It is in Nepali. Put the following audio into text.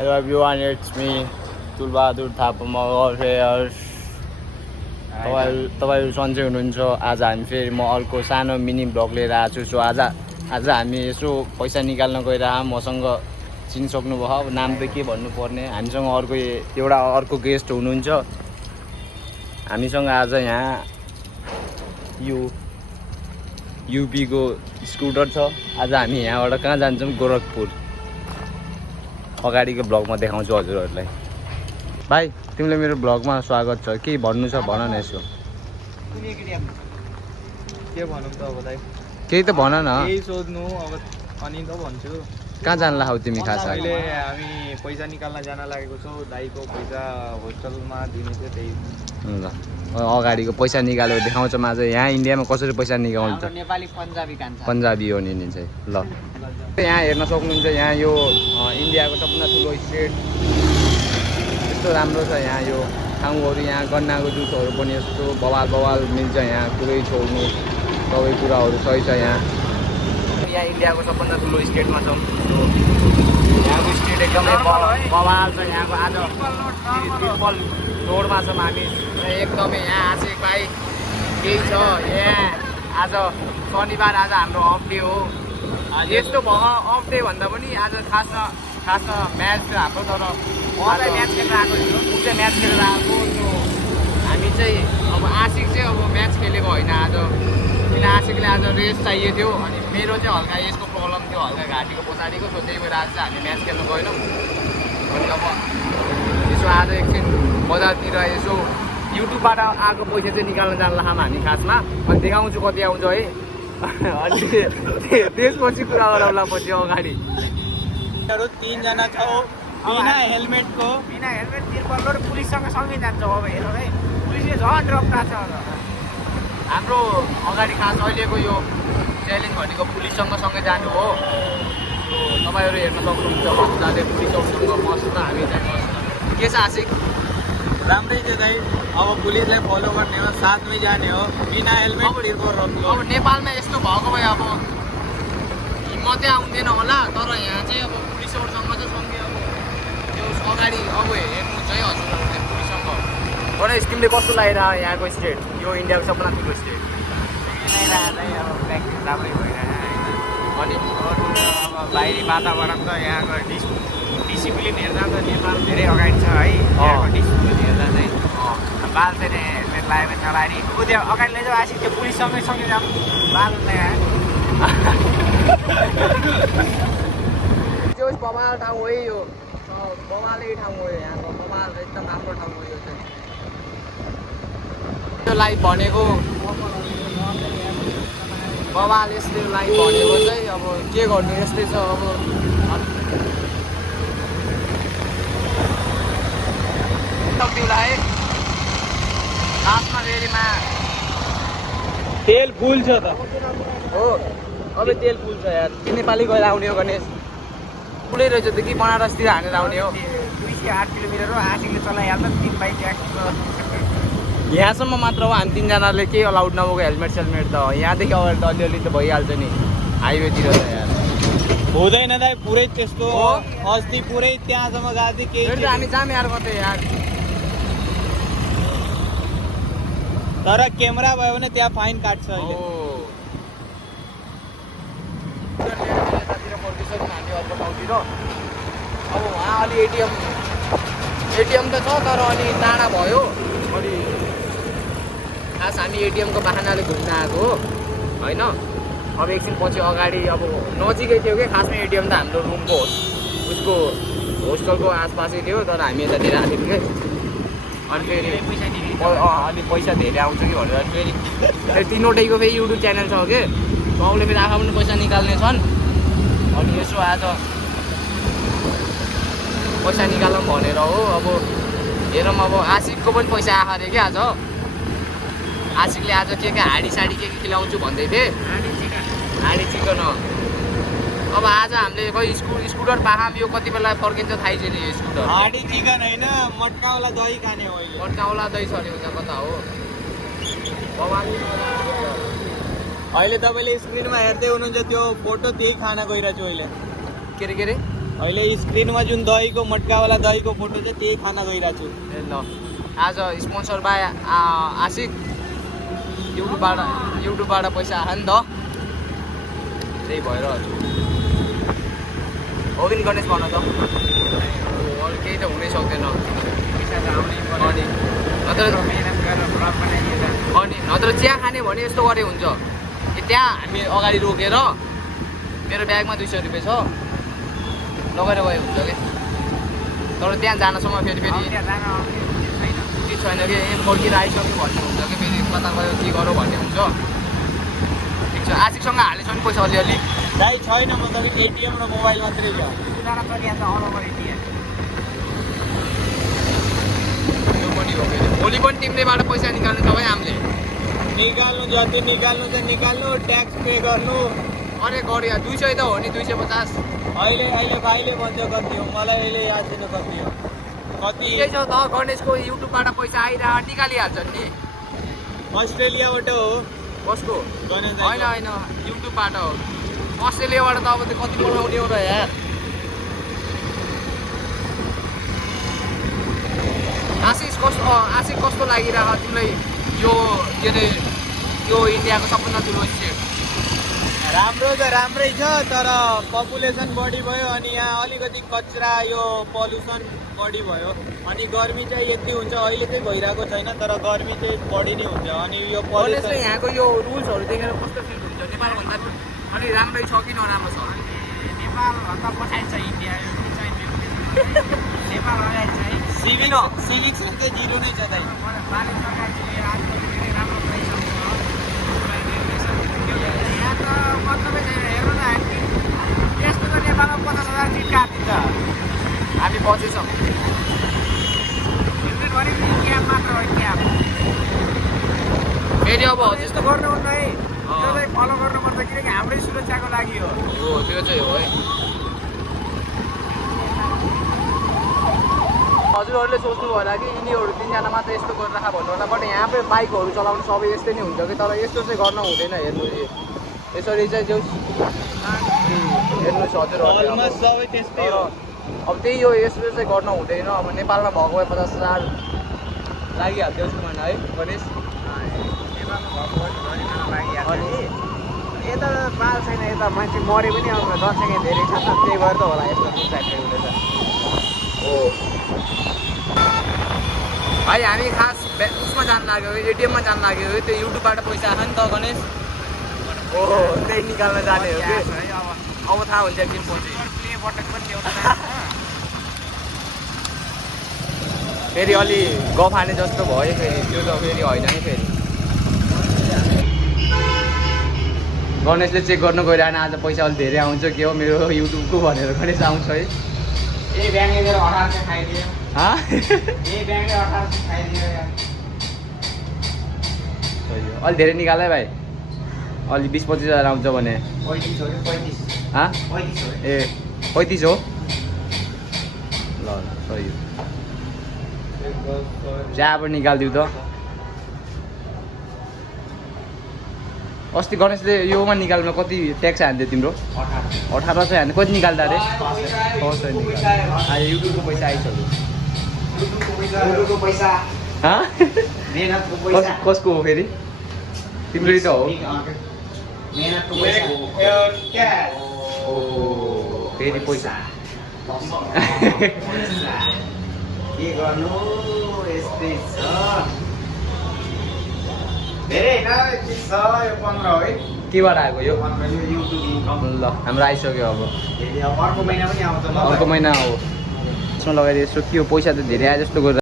Hello everyone, it's me, Tul Bahadur Thapa Magar तपाईहरु सन्चै हुनुहुन्छ। आज हामी फेरि म अर्को सानो मिनी ब्लग लिएर आएको छु। सो आज हामी यसो पैसा निकाल्न गइरहेको। मसँग चिन्न सक्नुभयो। अब नाम त के भन्नु पर्ने। हामीसँग अर्को गेस्ट हुनुहुन्छ। हामीसँग आज यहाँ यो यूपी को स्कुटर छ। आज हामी यहाँबाट कहाँ जान्छौँ? गोरखपुर। अगाडिको ब्लगमा देखाउँछु हजुरहरुलाई। भाइ तिमीले मेरो ब्लगमा स्वागत छ। के भन्नु छ भन न यसो। के भनौँ त अब दाइ? केही त भन न। केही सोध्नु अब अनि त भन्छु। कहाँ जान लाग्यौ तिमी खास? अहिले हामी पैसा निकाल्न जान लागेको छौँ। दाइको पैसा होस्टेलमा दिने थियो त्यही। ल अगाडिको पैसा निकालेर देखाउँछ म। आज यहाँ इन्डियामा कसरी पैसा निकाल्छ? नेपाली पन्जाबी कान्छ। पन्जाबी हो नि चाहिँ। ल यहाँ हेर्न सक्नुहुन्छ। यहाँ यो इन्डियाको सबभन्दा ठुलो स्टेट। यस्तो राम्रो छ यहाँ यो ठाउँहरू। यहाँ गन्नाको जुसहरू पनि यस्तो बवाल मिल्छ यहाँ। पुरै छोड्नु सबै कुराहरू सही छ यहाँ। यहाँ इन्डियाको सबभन्दा ठुलो स्टेटमा छौँ। यहाँको स्टेट एकदमै बवाल छ। यहाँको आज ट्रिपल रोडमा छौँ हामी। एकदमै यहाँ आशिक भाइ केही छ यहाँ। आज शनिबार, आज हाम्रो अफ डे हो। यस्तो अफ डे भन्दा पनि आज खासमा म्याच थियो हाम्रो। तर मलाई म्याच खेलेर आएको थियो। ऊ चाहिँ म्याच खेलेर आएको। हामी चाहिँ अब आशिक चाहिँ अब म्याच खेलेको होइन आज। किन आशिकले आज रेस्ट चाहिएको थियो। अनि मेरो चाहिँ हल्का यसको प्रब्लम थियो, हल्का घाँटीको पछाडिको। सो त्यही भएर आज चाहिँ हामी म्याच खेल्नु गएनौँ। अनि अब यसो आज एकछिन बजारतिर यसो युट्युबबाट आएको पैसा चाहिँ निकाल्न जान लाग्यौँ हामी खासमा। अनि देखाउँछु कति आउँछ है। अनि त्यसपछि कुरा गरौँला पछि अगाडि। तीनजना छौ बिना हेलमेटको। बिना हेलमेट तिरपल रोड पुलिससँग सँगै जान्छौँ। अब हेर है, पुलिसले झन् रोक्दा छ। हाम्रो अगाडि खास अहिलेको यो च्यालेन्ज भनेको पुलिससँग सँगै जानु हो। तपाईँहरू हेर्न सक्नुहुन्छ मजाले पुलिससँग मस्त। हामी चाहिँ मस्त। के छ आशिक? राम्रै थियो दाइ। अब पुलिसलाई फलो गर्ने हो, साथमै जाने हो। बिना हेलमेट तिरपल रोक्नु। अब नेपालमा यस्तो भएको भए अब हिम्मतै आउँदैन होला। तर यहाँ चाहिँ अब पुलिसहरूसँग चाहिँ सँगै अब त्यो अगाडि अब हेर्नुहुन्छ है हजुरहरूले पुलिससँग। बडा स्किमले कस्तो लागिरहेको यहाँको स्टेट? यो इन्डियाको सबभन्दा ठुलो स्टेट। अब प्र्याक्टिस राम्रै भइरहेको। अनि अब बाहिरी वातावरण त यहाँको डिसिप्लिन हेर्दा त नेपाल धेरै अगाडि छ है। यहाँको डिसिप्लिन हेर्दा चाहिँ बाल चाहिँ हेलमेट लगाएपछि अगाडि ऊ त्यो अगाडि लैजाऊ आशिक। त्यो पुलिससँगै जाऊँ बाल लगाए। त्यो बवाल ठाउँ हो यो। बवालै ठाउँ हो यहाँको। बवाल एकदम राम्रो ठाउँ हो यो चाहिँ। त्यो लाइफ भनेको बवाल यस्तै लाइफ भनेको चाहिँ अब के गर्नु यस्तै छ अब। सक्दिउलाई लास्टमा फेरिमा तेल फुल छ त हो। अब तेल फुल छ यार। कि नेपाली गएर आउने हो गणेश? पुरै रहेछ त कि बनारसतिर हानेर आउने हो? 208 किलोमिटर हो। आशिकले चलाइहाल्छ 3 बाई ट्याक्स। यहाँसम्म मात्र हो। हामी तिनजनाले केही अलाउड नभएको हेलमेट सेलमेट त यहाँदेखि अगाडि त अलिअलि त भइहाल्छ नि हाइवेतिर त यार। हुँदैन दाइ पुरै त्यस्तो हो। अस्ति पुरै त्यहाँसम्म गएको थिएँ केही। फेरि त हामी जाम यार कतै यार। तर क्यामेरा भयो भने त्यहाँ फाइन काट्छ अहिले। हामी अर्को ठाउँतिर अब उहाँ अलि एटिएम त छ तर अलि टाढा भयो। अनि खास हामी एटिएमको बाहनाले घुम्न आएको हो होइन। अब एकछिन पछि अगाडि अब नजिकै थियो कि खासमा एटिएम त हाम्रो रुमको उसको होस्टेलको आसपासै थियो। तर हामी यतातिर आएको थियौँ कि। अनि फेरि अलिक पैसा धेरै आउँछ कि भनेर फेरि तिनवटैको फेरि युट्युब च्यानल छ कि। बाउले फेरि आफू पनि पैसा निकाल्ने छन्। अनि यसो आज पैसा निकालौँ भनेर हो। अब हेरौँ अब आशिकको पनि पैसा आएको थियो कि आज। आशिकले आज के हाडी साडी के खिलाउँछु भन्दै थिएँ। हाडी चिकन। अब आज हामीले खै स्कुटर पाखाम यो कति बेला फर्किन्छ थाहै छैन यो स्कुटर। हाडी चिकन होइन मटकावाला दही खाने हो। मटकावाला दही छर्यो हुन्छ कता हो। अहिले तपाईँले स्क्रिनमा हेर्दै हुनुहुन्छ त्यो फोटो त्यही खाना गइरहेको छु अहिले। के रे अहिले स्क्रिनमा जुन दहीको मटकावाला दहीको फोटो छ त्यही खान गइरहेको छु। ए ल आज स्पोन्सर बाई आशिक युट्युबबाट पैसा आयो नि त त्यही भएर हो कि गणेश भन त अरू केही त हुनै सक्दैन अनि नत्र चिया खाने भने यस्तो गरे हुन्छ कि त्यहाँ हामी अगाडि रोकेर मेरो ब्यागमा 200 रुपियाँ छ लगेर गए हुन्छ कि तर त्यहाँ जानसम्म फेरि के छैन कि फर्किएर आइसक्यो भन्ने हुन्छ कि फेरि कता गयो के गरौँ भन्ने हुन्छ ठिक छ आशिकसँग हालेछ नि पैसा अलिअलि गाई छैन म त एटिएम र मोबाइल मात्रै छ। भोलि पनि तिम्रेबाट पैसा निकाल्नु तपाईँ हामीले निकाल्नु जति निकाल्नु चाहिँ निकाल्नु ट्याक्स पे गर्नु। अरे गऱ्यो 200 त हो नि 250 अहिले भाइले भन्छ कति हो मलाई अहिले याद छैन कति हो कति ठिकै छ त गणेशको युट्युबबाट पैसा आइरह निकालिहाल्छ नि अस्ट्रेलियाबाट हो कसको गणेश होइन युट्युबबाट हो अस्ट्रेलियाबाट त अब त कति बनाउने हो र यार आशिक कस्तो लागिरह तिमीलाई यो के अरे यो इन्डियाको सबभन्दा ठुलो स्टेट राम्रो त राम्रै छ तर पपुलेसन बढी भयो अनि यहाँ अलिकति कचरा यो पल्युसन बढी भयो अनि गर्मी चाहिँ यति हुन्छ अहिले चाहिँ भइरहेको छैन तर गर्मी चाहिँ बढी नै हुन्छ अनि यो पल्युसन यहाँको यो रुल्सहरू देखेर कस्तो फिल हुन्छ नेपालभन्दा अनि राम्रै छ कि नराम्रो छ नेपालभन्दा पछाडि छ इन्डिया नेपाल अगाडि चाहिँ सिभिक्स चाहिँ 0 नै छ दाइ मतलबै छैन हेर्नु न त्यस्तो त नेपालमा 50,000 सिट काटिन्छ हामी बचेछौँ भने क्याब मात्र हो क्याब फेरि अब यस्तो गर्नुहुन्न है त्यो चाहिँ फलो गर्नुपर्छ किनकि हाम्रै सुरक्षाको लागि हो त्यो चाहिँ हो है हजुरहरूले सोच्नु होला कि यिनीहरू 3 जना मात्र यस्तो गरिराख भन्नु होला बट यहाँ पनि बाइकहरू चलाउनु सबै यस्तै नै हुन्छ कि तर यस्तो चाहिँ गर्न हुँदैन हेर्नु यसरी चाहिँ जो हेर्नुहोस् हजुरहरूले सबै त्यस्तै हो अब त्यही हो यस्तो चाहिँ गर्न हुँदैन अब नेपालमा भएको भए 50,000 लागिहाल्थ्यो जस्तो भएन है गणेश यता पाल छैन यता मान्छे मरे पनि अब जनसङ्ख्या धेरै छ त त्यही भएर त होला यस्तो साइडले हुँदैछ हो भाइ हामी खास उसमा जान लाग्यो एटिएममा जान लाग्यो त्यो युट्युबबाट पैसा आयो नि त गणेश ओहो त्यही निकाल्न जाने हो कि अब थाहा हुन्छ एकदिन पछि फेरि अलि गफ हाने जस्तो भयो फेरि त्यो त फेरि होइन नि फेरि गणेशले चेक गर्नु गइरहेन आज पैसा अलिक धेरै आउँछ के हो मेरो युट्युबको भनेर गणेश आउँछ है ए ब्याङ्कले मेरो 1800 खाइदियो ए ब्याङ्कले 1800 खाइदियो यार अलि धेरै निकाल है भाइ अलि 20-25 हजार आउँछ भने 35 हो 35 हाँ 35 हो ए 35 हो ल सही हो जहाँ निकालिदिउ त अस्ति गणेशले योमा निकाल्नु कति ट्याक्स हान्थ्यो तिम्रो 1800 हान्थ्यो कति निकाल्दा अरे 600 निकाल्यो युट्युबको पैसा आइसक्यो युट्युबको पैसा हाँ मेहनतको पैसा कसको हो फेरि तिम्रो त हो मेहनतको पैसा ओ फेरि पैसा के गर्नु यस्तै छ धेरै होइन 6 यो 15 है केबाट आएको यो 15 यो युट्युब इन्कम ल हाम्रो आइसक्यो अब फेरि अब अर्को महिना पनि आउँछ ल अर्को महिना हो यसमा लगाइदिए यसो के हो पैसा त धेरै आयो जस्तो गरेर